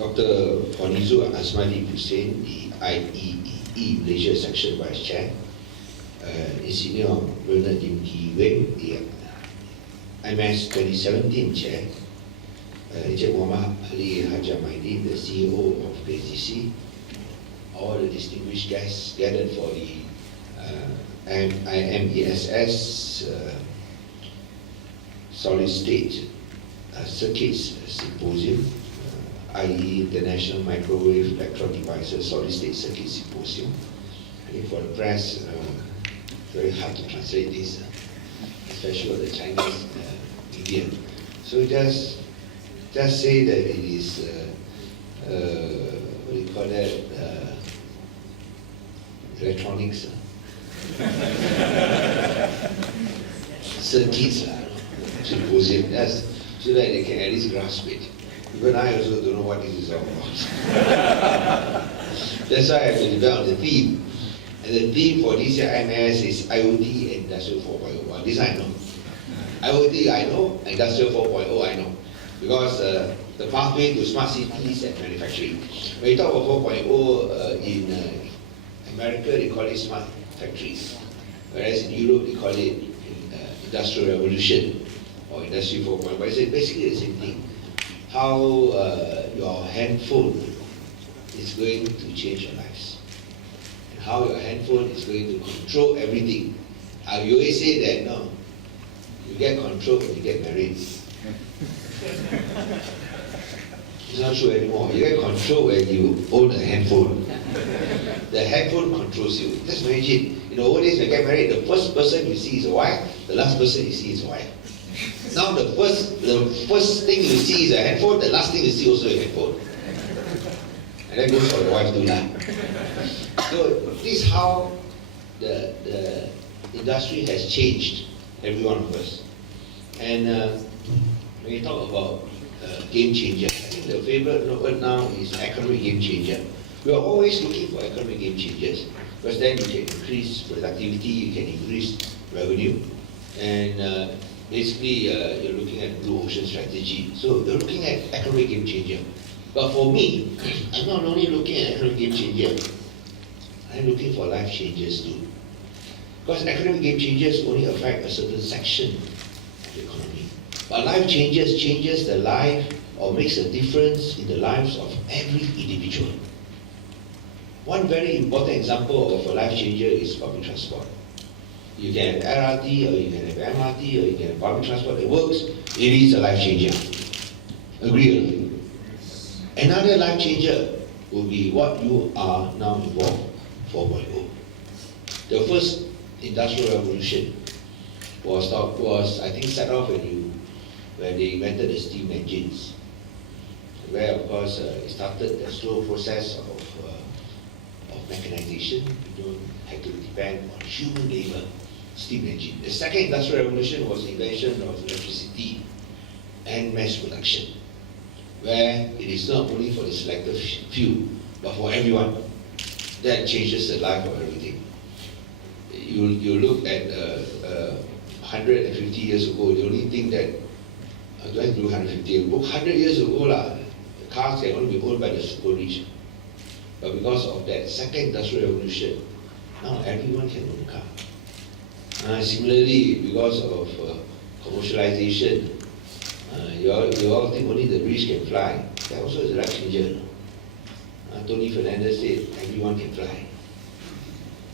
Dr. Fonizu Asmadi Hussein, the IEEE Malaysia Section Vice Chair, Insigne Bernard Lim Ki Weng, the IMESS 2017 Chair, Encik Muhammad Ali Hajamaidin, the CEO of KCC, all the distinguished guests gathered for the IMESS Solid State Circuits Symposium, i.e. International Microwave Electron Devices Solid State Circuit Symposium. I think for the press, very hard to translate this, especially for the Chinese media. So just say that it is, what do you call that, electronics, circuits, symposium, yes, so that they can at least grasp it. Even I also don't know what this is all about. That's why I have to develop the theme. And the theme for this year IMESS is IoT and Industrial 4.0. Well, this I know. IoT I know, Industrial 4.0 I know. Because the pathway to smart cities and manufacturing. When you talk about 4.0 in America, they call it smart factories. Whereas in Europe, they call it Industrial Revolution or Industry 4.0. But it's basically the same thing. How your handphone is going to change your lives. And how your handphone is going to control everything. You always say that, no, you get control when you get married. It's not true anymore. You get control when you own a handphone. The handphone controls you. Just imagine, in the old days when you get married, the first person you see is a wife, the last person you see is a wife. Now the first thing you see is a handphone, the last thing you see also a handphone. And that goes for the wife too now. So this is how the industry has changed every one of us. And when you talk about game changer, I think the favorite word now is economic game changer. We are always looking for economic game changers, because then you can increase productivity, you can increase revenue, and basically you're looking at blue ocean strategy. So you're looking at economic game changer. But for me, I'm not only looking at economic game changer, I'm looking for life changers too. Because economic game changers only affect a certain section of the economy. But life changes the life or makes a difference in the lives of every individual. One very important example of a life changer is public transport. You can have LRT, or you can have MRT, or you can have public transport that works. It is a life changer. Agree or not? Another life changer will be what you are now involved, 4.0. The first industrial revolution was I think set off when they invented the steam engines, where of course it started the slow process of mechanization. You don't have to depend on human labor. Steam engine. The second industrial revolution was the invention of electricity and mass production, where it is not only for the selected few, but for everyone. That changes the life of everything. You look at 150 years ago, the only thing that, do I do 150 years ago? 100 years ago, cars can only be owned by the super rich. But because of that second industrial revolution, now everyone can own a car. Similarly, because of commercialization, you all think only the rich can fly. That also is a life changer. Tony Fernandez said, everyone can fly.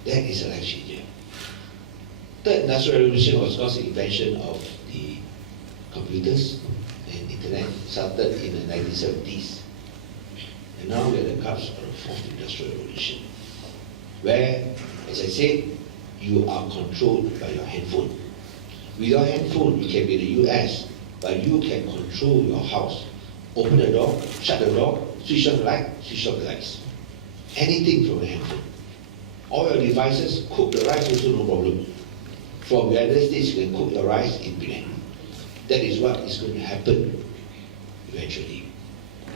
That is a life changer. Third industrial revolution was, of course, the invention of the computers and internet. Started in the 1970s. And now we are the cusp of the fourth industrial revolution, where, as I said, you are controlled by your handphone. With your handphone, you can be in the US, but you can control your house. Open the door, shut the door, switch on the light, switch off the lights. Anything from your handphone. All your devices, cook the rice also no problem. From the United States, you can cook your rice in Penang. That is what is going to happen eventually.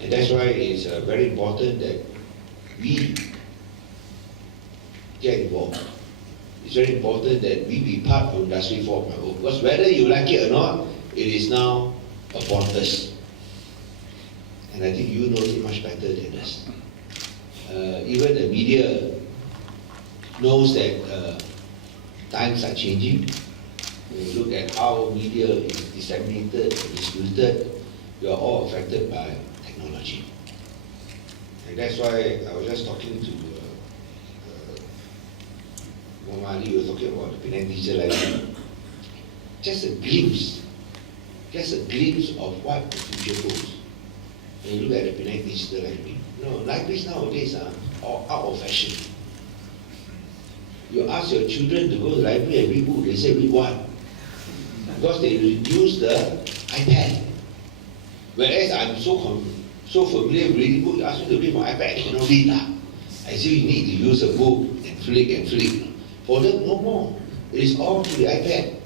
And that's why it's very important that we get involved. It's very important that we be part of Industry 4.0, because whether you like it or not, it is now upon us. and I think you know it much better than us. Even the media knows that times are changing. When you look at how media is disseminated, distributed, we are all affected by technology. And that's why I was just talking to Muhammad Ali, we were talking about the Penang Digital Library. Just a glimpse of what the future holds. When you look at the Penang Digital Library, libraries nowadays are all out of fashion. You ask your children to go to the library and read book, they say read what? Because they use the iPad. Whereas I'm so familiar with reading book, you ask me to read from iPad, I cannot read that. I say you need to use a book and flick. For them, no more. It is all through the iPad.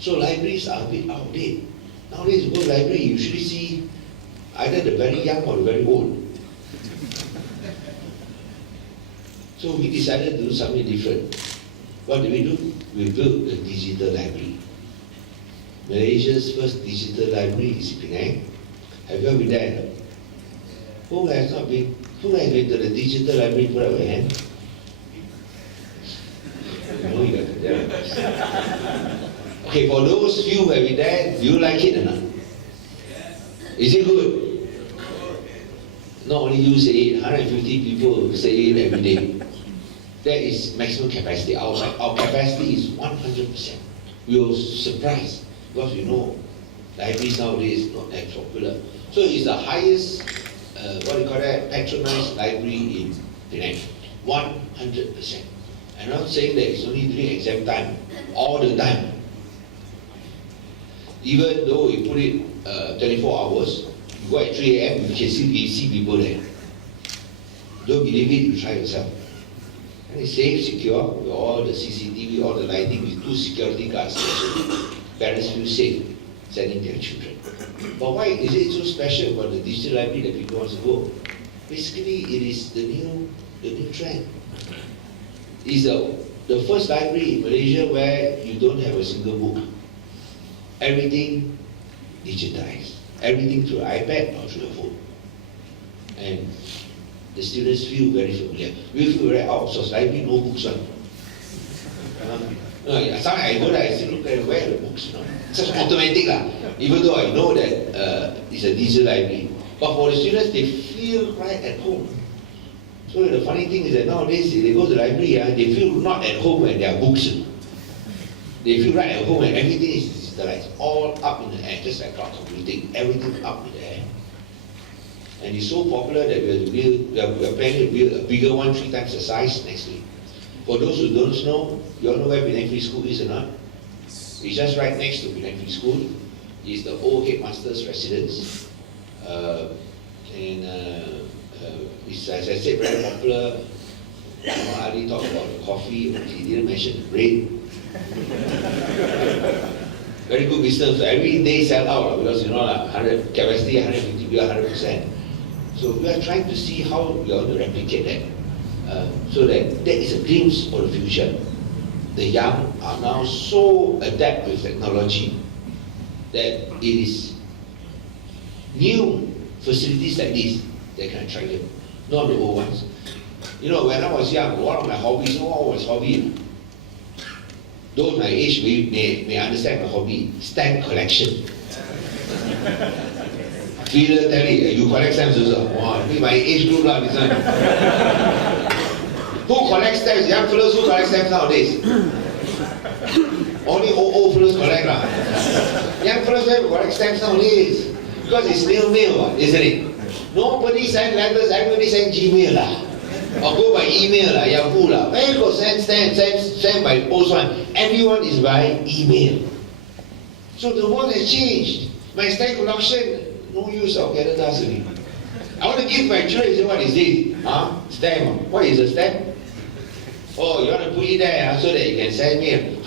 So libraries are a bit outdated. Nowadays, you go to the library, you usually see either the very young or the very old. So we decided to do something different. What did we do? We built a digital library. Malaysia's first digital library is in Penang. Have you ever been there? Who has been to the digital library? Put up your hand. No, you got to tell. Okay, for those few who have been there, do you like it or not? Is it good? Not only you say it, 150 people say it every day. That is maximum capacity. Our capacity is 100%. We were surprised because we know libraries nowadays not that popular. So it's the highest, patronized library in Penang. 100%. I'm not saying that it's only during exam time, all the time. Even though we put it 24 hours, you go at 3 a.m., you can see people there. Don't believe it, you try yourself. And it's safe, secure, with all the CCTV, all the lighting, with 2 security guards. Parents feel safe sending their children. But why is it so special about the digital library that people want to go? Basically, it is the new trend. It's the first library in Malaysia where you don't have a single book. Everything digitized. Everything through iPad or through a phone. And the students feel very familiar. We feel very outsourced. Library, no books on. Sometimes I go there, I still look at where are the books. It's just automatic. Even though I know that it's a digital library. But for the students, they feel right at home. So the funny thing is that nowadays, if they go to the library, they feel not at home when there are books. They feel right at home and everything is digitalized. All up in the air, just like cloud computing. Everything up in the air. And it's so popular that we are planning to build a bigger one, 3 times the size next week. For those who don't know, you all know where Penang Free School is or not? It's just right next to Penang Free School. It's the old headmaster's residence. It's, as I said, very popular. Ali talked about the coffee, he didn't mention the bread. Very good business. Every day sell out because capacity 150, we are 100%. So we are trying to see how we are going to replicate that. So that is a glimpse for the future. The young are now so adept with technology that it is new facilities like this that can attract them, not the old ones. When I was young, one of my hobbies, what was hobby? Those my age may understand my hobby, stamp collection. Feeder tell me, you collect stamps also? Wow, my age group lah, this one. Who collects stamps? Young fellows who collect stamps nowadays? Only old fellows collect lah. Young fellows don't collect stamps nowadays. Because it's snail mail, isn't it? Nobody send letters, everybody send Gmail lah. Or go by email lah, Yahoo lah. Where you go send stamps, send by post one. Everyone is by email. So the world has changed. My stamp collection, no use of Canada already. I want to give my children, say, what is this? Stamp. What is a stamp? Oh, you want to put it there so that you can send mail.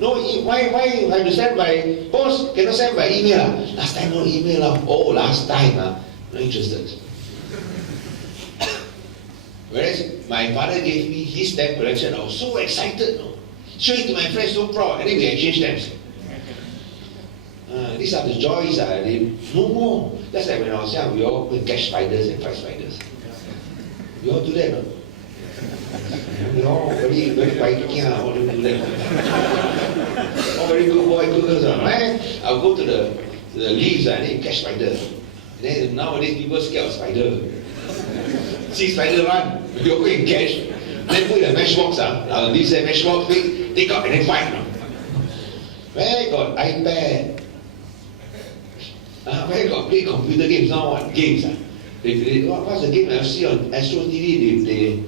No, why you have to send by post? Cannot send by email. Last time no email. Oh, last time. Not interested. Whereas my father gave me his stamp collection, I was so excited. Showing to my friends, so proud. And then we exchange stamps. These are the joys. They no more. That's like when I was young, we all go and catch spiders and fight spiders. We all do that, no? We all very fighting, all do that. All very good boy, good girls. Man, I'll go to the leaves and then catch spider. And then nowadays people scared of spider. See spider run, you go and catch. Then put the matchbox, leaves and matchbox, take out and then fight. Where got iPad? Where got play computer games now? What games? What's the game I see on Astro TV? They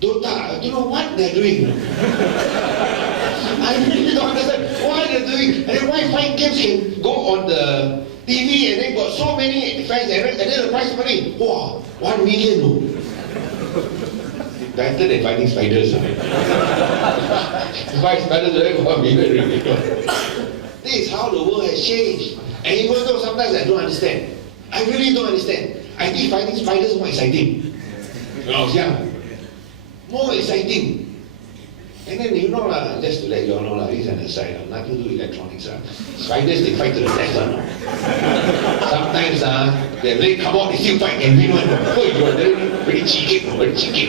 Dota. I don't know what they're doing. I really don't understand why they're doing. And then why fight games can go on the TV and then got so many fans and then the prize money, wow, 1 million. No. Better than fighting spiders. Fight spiders already 1 million. This is how the world has changed. And even though sometimes I don't understand, I really don't understand. I think fighting spiders more exciting. When I was young, more exciting. And then you know just to let you all know this is an aside, nothing to do with electronics. Spiders they fight to the death. Sometimes their leg come out, they still fight and win one. Oh, you're pretty cheeky, very cheeky.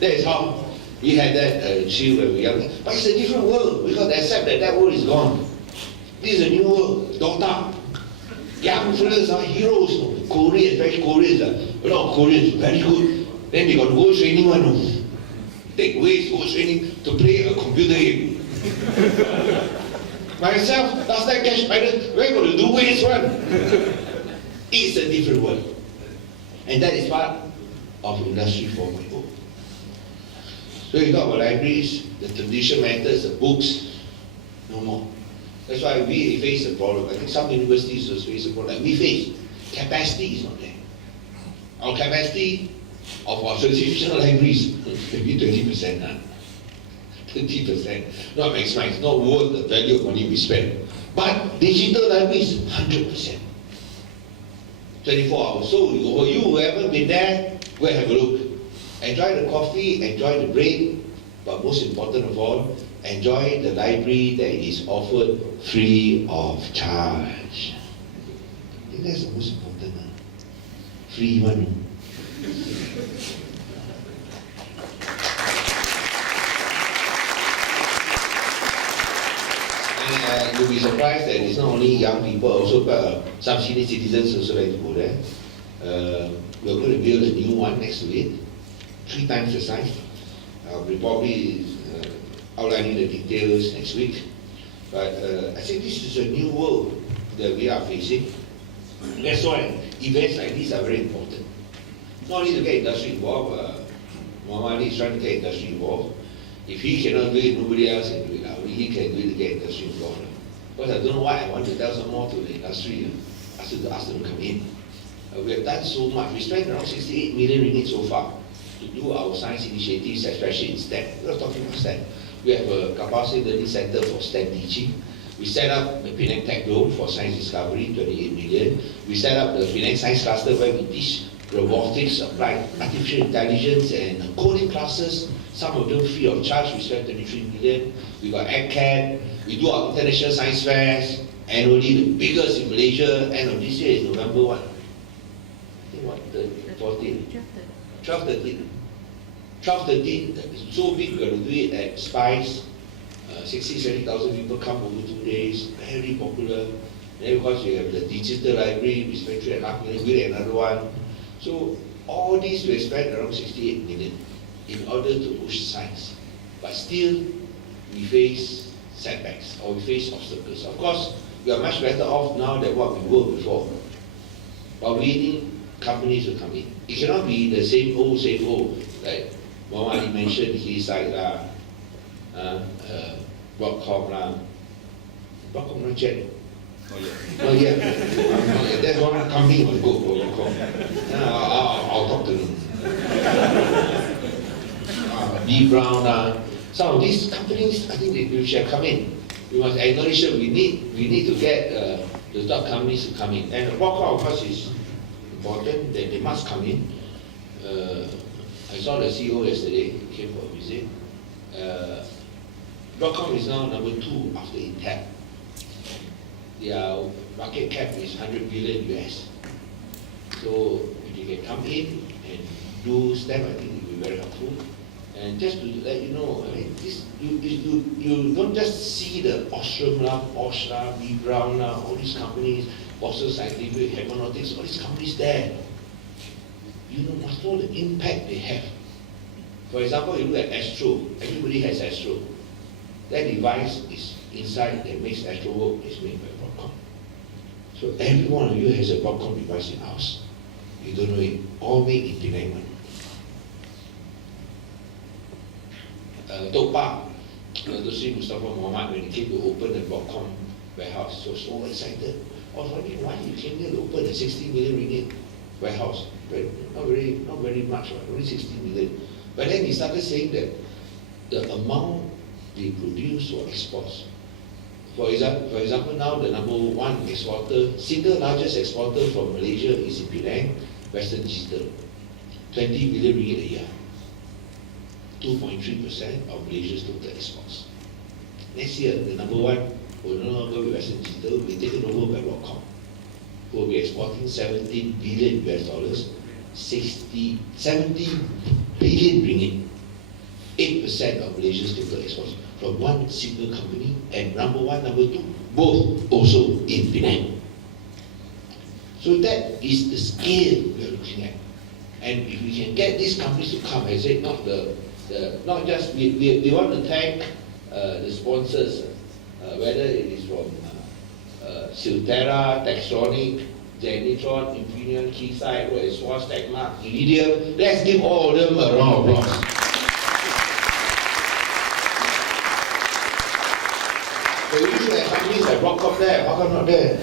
That is how we had that shield when we were young. But it's a different world. We got to accept that world is gone. This is a new world. Dota. Young fellas are heroes. Koreans, very Koreans. A lot of Koreans, very good. Then they got to go training one. Take ways, go training to play a computer game. Myself, last time catch spiders, we're going to do ways one. It's a different world. And that is part of Industry 4.0. So you talk about libraries, the traditional methods, the books, no more. That's why we face a problem. I think some universities also face a problem. Like we face, capacity is not there. Our capacity of our traditional libraries, maybe 20%. 20%, not maximized, not worth the value of money we spend. But digital libraries, 100%. 24 hours. So for you who haven't been there, go and have a look. Enjoy the coffee, enjoy the break, but most important of all, enjoy the library that is offered free of charge. I think that's the most important. Free one. And you'll be surprised that it's not only young people, also some senior citizens also like to go there. We're going to build a new one next to it, 3 times the size. We'll probably outlining the details next week. But I think this is a new world that we are facing. That's why events like these are very important. Not only to get industry involved, Muhammad is trying to get industry involved. If he cannot do it, nobody else can do it. He can do it to get industry involved. Because I don't know why I want to tell some more to the industry, ask them to come in. We have done so much. We spent around 68 million ringgit so far to do our science initiatives, especially in STEM. We're not talking about STEM. We have a capacity learning center for STEM teaching. We set up the Penang Tech Dome for science discovery, 28 million. We set up the Penang Science Cluster where we teach robotics, applied artificial intelligence and coding classes, some of them free of charge. We spent 23 million. We got AgCat. We do our international science fairs annually, the biggest in Malaysia. End of this year is November 1. I think what, 14? 12, 13. 12, 13, it's so big, we're going to do it at Spice. 60,000-70,000 people come over 2 days, very popular. Then because we have the digital library, we spent 3.5 million, we did another one. So all these we spent around 68 million in order to push science. But still, we face setbacks or we face obstacles. Of course, we are much better off now than what we were before. But we need companies to come in. It cannot be the same old, like Muhammad mentioned his side Broadcom not yet. Oh yeah. That's one company will go for Broadcom. I'll talk to them. D Brown, some of these companies, I think they should come in. We must acknowledge that we need to get the top companies to come in. And Broadcom, of course, is important that they must come in. I saw the CEO yesterday, he came for a visit. Broadcom is now number 2 after Intel. Their market cap is 100 billion US. So if you can come in and do STEM, I think it will be very helpful. And just to let you know, I mean, this, you don't just see the Ostrom, Bosch, B. Brown, all these companies, Boston Scientific, Aeronautics, all these companies there. You must know the impact they have. For example, you look at Astro. Everybody has Astro. That device is inside that makes Astro work is made by Broadcom. So every one of you has a Broadcom device in house. You don't know it. All made in Penang. Topa, Dr. Mustafa Muhammad, when he came to open the Broadcom warehouse, he was so excited. I was wondering why he came here to open a 60 million ringgit warehouse. Not very much, only 60 million. But then he started saying that the amount they produce for exports. For example, now the number 1 exporter, single largest exporter from Malaysia is in Penang, Western Digital. 20 million ringgit a year. 2.3% of Malaysia's total exports. Next year, the number 1 will no longer be Western Digital, will be taken over by Broadcom, who will be exporting 17 billion US dollars, 70 billion ringgit, 8% of Malaysia's total exports from one single company, and number 1, number 2, both also in Penang. So that is the scale we are looking at. And if we can get these companies to come, I said, not just, we want to thank the sponsors, whether it is from Silterra, Textronic, Genitron, Infineon, Keysight, whether it's Swatch, Techmark, Iridium. Let's give all of them a round of applause. So you should have companies like Broadcom there, how come not there?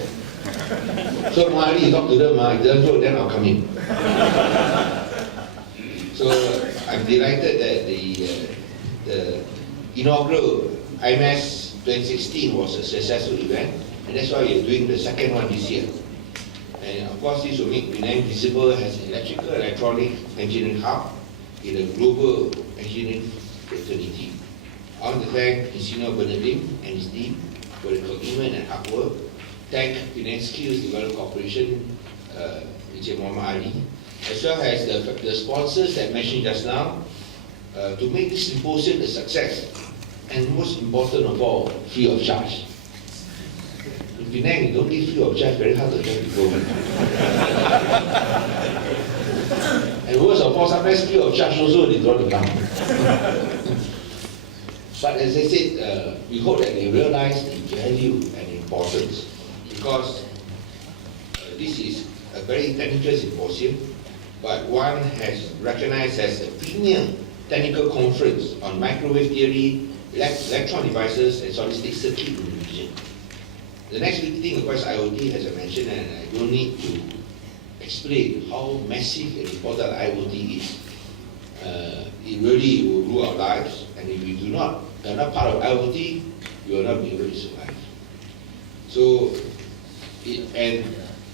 So Mali, you talk to them, if they don't do it, then I'll come in. So I'm delighted that the inaugural IMESS 2016 was a successful event, and that's why we're doing the second one this year. And of course, this will make Penang visible as an electrical electronic engineering hub in a global engineering fraternity. I want to thank Engineer Bernardin and his team for the commitment and hard work. Thank Penang Skills Development Corporation, Encik Muhammad Ali, as well as the sponsors that I mentioned just now, to make this symposium a success, and most important of all, free of charge. In Penang, you don't give free of charge, very hard to get people. And worst of all, sometimes free of charge also they don't come. But as I said, we hope that they realize the value and importance, because this is a very technical symposium, but one has recognized as a premier technical conference on microwave theory, electron devices, and solid-state circuit in the region. The next big thing, of course, IoT, as I mentioned, and I don't need to explain how massive and important IoT is. It really will rule our lives, and if we are not part of IoT, we will not be able to survive. So, and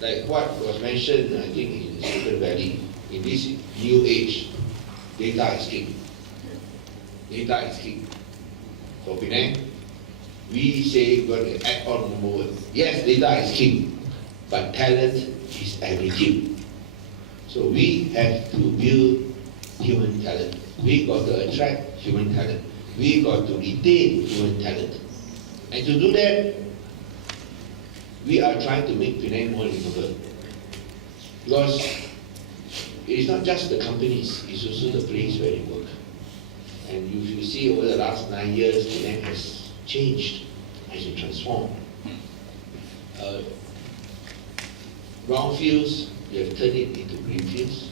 like what was mentioned, I think in Silicon Valley, in this new age, data is king. Data is king. For Penang, we say we're going to add on one more word. Yes, data is king, but talent is everything. So we have to build human talent. We got to attract human talent. We got to retain human talent. And to do that, we are trying to make Penang more livable. Because it is not just the companies, it's also the place where they work. And if you see over the last 9 years, Penang has changed, has been transformed. Brownfields, we have turned it into greenfields.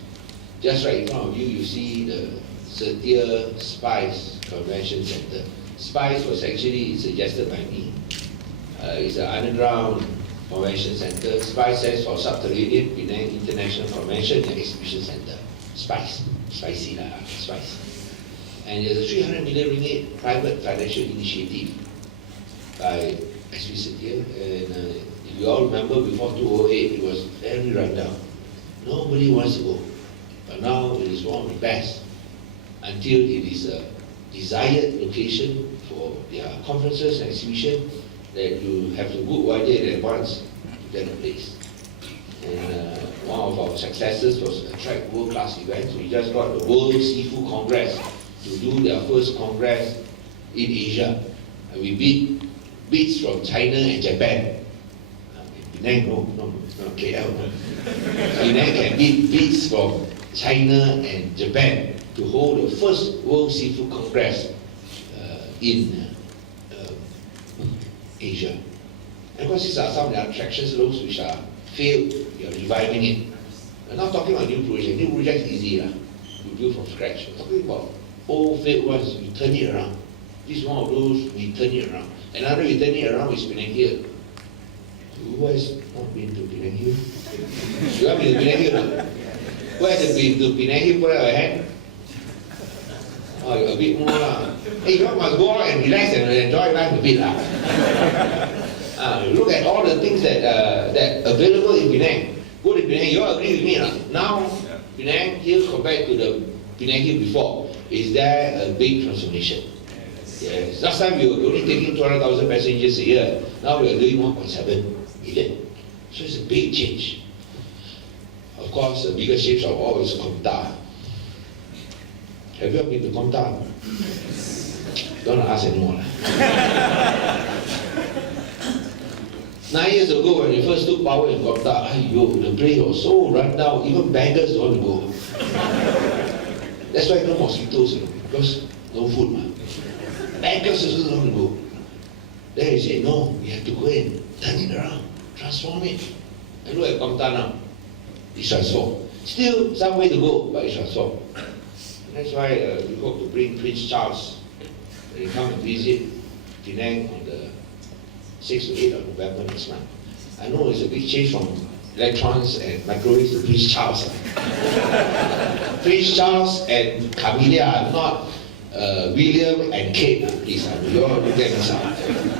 Just right in front of you, you see the Setia SPICE Convention Center. SPICE was actually suggested by me. It's an underground convention center. SPICE stands for Subterranean Penang International Convention and Exhibition Center. SPICE, spicy lah, SPICE. And there's a 300 million ringgit private financial initiative by SP Setia. And if you all remember, before 2008, it was very rundown. Nobody wants to go. But now it is one of the best, until it is desired location for their conferences and exhibition, that you have to book 1 day in advance to get a place. And one of our successes was attract world-class events. We just got the World Seafood Congress to do their first congress in Asia. And we beat bids from China and Japan. Penang, no, KL. Penang can beat bids from China and Japan to hold the first World Seafood Congress in Asia. And of course, these are some of the attractions, those which are failed, we are reviving it. We're not talking about new projects. New projects is easy. You build from scratch. We're talking about old failed ones, we turn it around. This is one of those, we turn it around. Another we turn it around is Penang Hill. Who has not been to Penang Hill? You have been to Penang Hill? No? Who has been to Penang Hill? Put out your hand. Oh, a bit more lah. Hey, you must go out and relax and enjoy life a bit lah. Look at all the things that that available in Penang. Go to Penang, you all agree with me lah. Now, Penang Hill compared to the Penang Hill before, is there a big transformation? Yes. Last time we were only taking 200,000 passengers a year. Now we are doing 1.7 million. So it's a big change. Of course, the biggest change of all is Komta. Have you ever been to Komta? Don't ask anymore. 9 years ago, when we first took power in Komta, the place was so run down, even beggars don't want to go. That's why no mosquitoes, because no food. Beggars also don't want to go. Then he said, no, we have to go and turn it around, transform it. And look at Komta now. It's transformed. Still some way to go, but it's transformed. That's why we hope to bring Prince Charles when he come and visit Penang on the 6th to 8th of November next month. I know it's a big change from electrons and microwaves to Prince Charles. Prince Charles and Camilla are not William and Kate, please. You all look at me.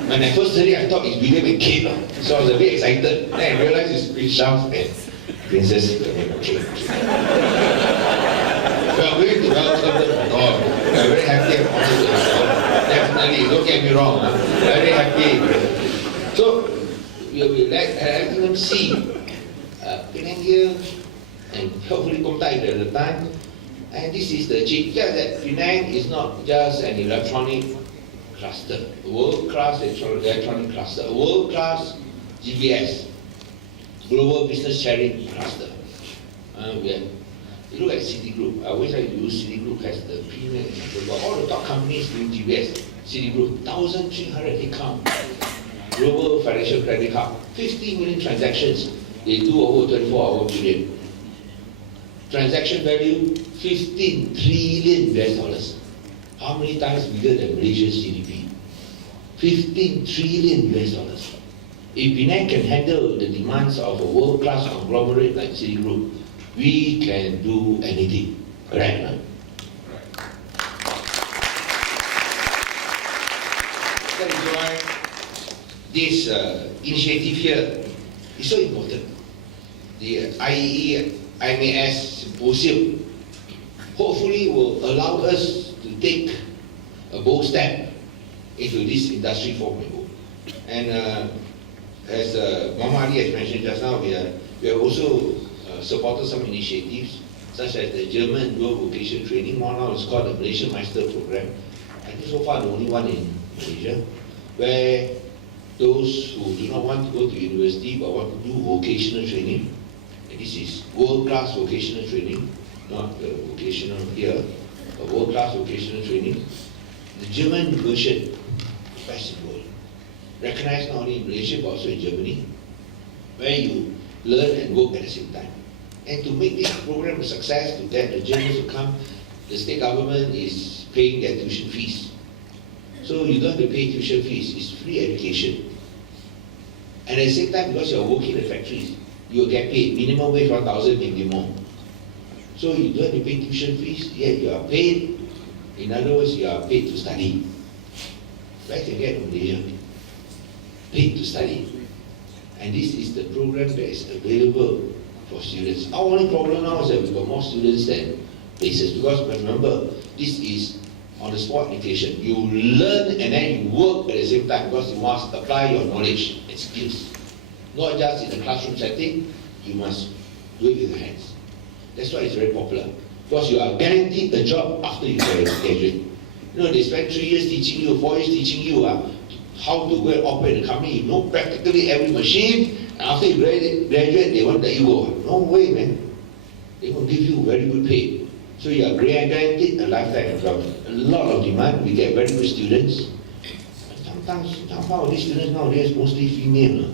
When I first heard it, I thought it's William and Kate. So I was a bit excited. Then I realized it's Prince Charles and Princess Kate. We are going to welcome them. God, we are very happy and honored. Definitely, don't get me wrong. Very happy. So we will let them see Penang Hill and hopefully Komta at the time. And this is the change. Yeah, that Penang is not just an electronic cluster, a world-class electronic cluster, a world-class GBS, global business sharing cluster. You look at Citigroup. I always like to use Citigroup as the premier example. But all the top companies doing GBS, Citigroup, 1,300 headcount, global financial credit hub, 50 million transactions. They do over 24-hour period. Transaction value, 15 trillion US dollars. How many times bigger than Malaysia's GDP? 15 trillion US dollars. If Penang can handle the demands of a world-class conglomerate like Citigroup, we can do anything. Correct, no? That is why this initiative here is so important. The IEE IMESS symposium hopefully will allow us to take a bold step into this industry 4.0. And as Mama Ali has mentioned just now, we have also supported some initiatives such as the German Dual Vocation Training. One now is called the Malaysian Meister Program. I think so far the only one in Malaysia, where those who do not want to go to university but want to do vocational training, and this is world-class vocational training, not the vocational here, but world-class vocational training. The German version, best in the world, recognized not only in Malaysia but also in Germany, where you learn and work at the same time. And to make this program a success, to get the Germans to come, the state government is paying their tuition fees. So you don't have to pay tuition fees, it's free education. And at the same time, because you're working in the factories, you will get paid. Minimum wage 1,000, maybe more. So you don't have to pay tuition fees, yet you are paid. In other words, you are paid to study. Where can you get in Malaysia? Paid to study. And this is the program that is available for students. Our only problem now is that we've got more students than places. Because remember, this is on-the-sport education. You learn and then you work at the same time because you must apply your knowledge and skills. Not just in the classroom setting, you must do it with your hands. That's why it's very popular. Because you are guaranteed a job after you graduate. They spend 3 years teaching you, 4 years teaching you how to go and operate a company. You know practically every machine. And after you graduate, they won't let you go. No way, man. They will give you very good pay. So you are guaranteed a lifetime employment. A lot of demand. We get very good students. Sometimes, some of these students nowadays mostly female.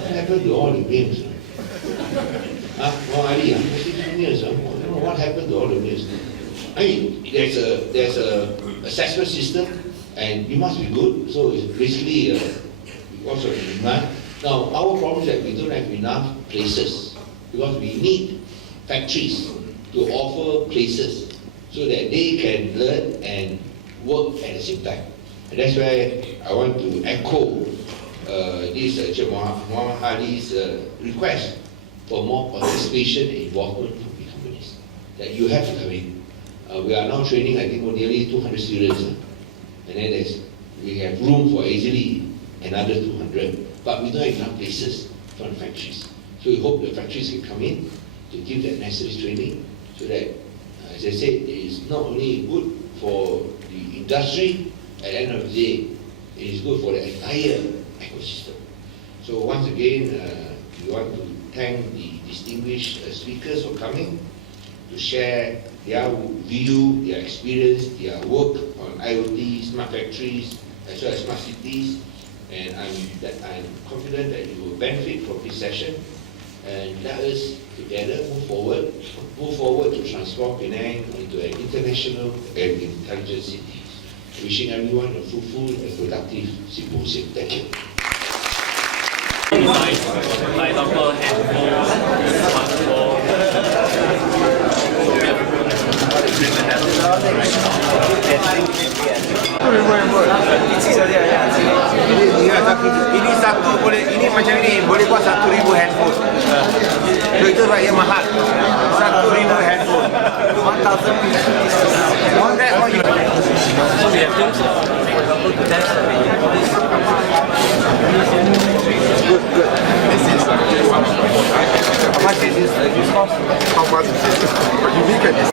What happened to all the males? Mostly females. I don't know what happened to all the males. I mean, there's a assessment system, and you must be good. So it's basically because of demand. Now, our problem is that we don't have enough places because we need factories to offer places so that they can learn and work at the same time. And that's why I want to echo this Chair Muhammad Hadi's request for more participation and involvement from the companies. That you have to come in. We are now training, I think, nearly 200 students. And then we have room for easily another 200. But we don't have enough places from the factories. So we hope the factories can come in to give that necessary training so that, as I said, it is not only good for the industry, at the end of the day, it is good for the entire ecosystem. So once again, we want to thank the distinguished speakers for coming to share their view, their experience, their work on IoT, smart factories, as well as smart cities. And I'm confident that you will benefit from this session. And let us together move forward to transform Penang into an international and intelligent city. Wishing everyone a fruitful and productive symposium. Thank you. For example, handphones, smartphones, ini satu boleh, ini macam ini boleh buat 1,000 handphone. So itu yang mahal. 1,000 handphone. 1,000 pieces. So we have things, for example,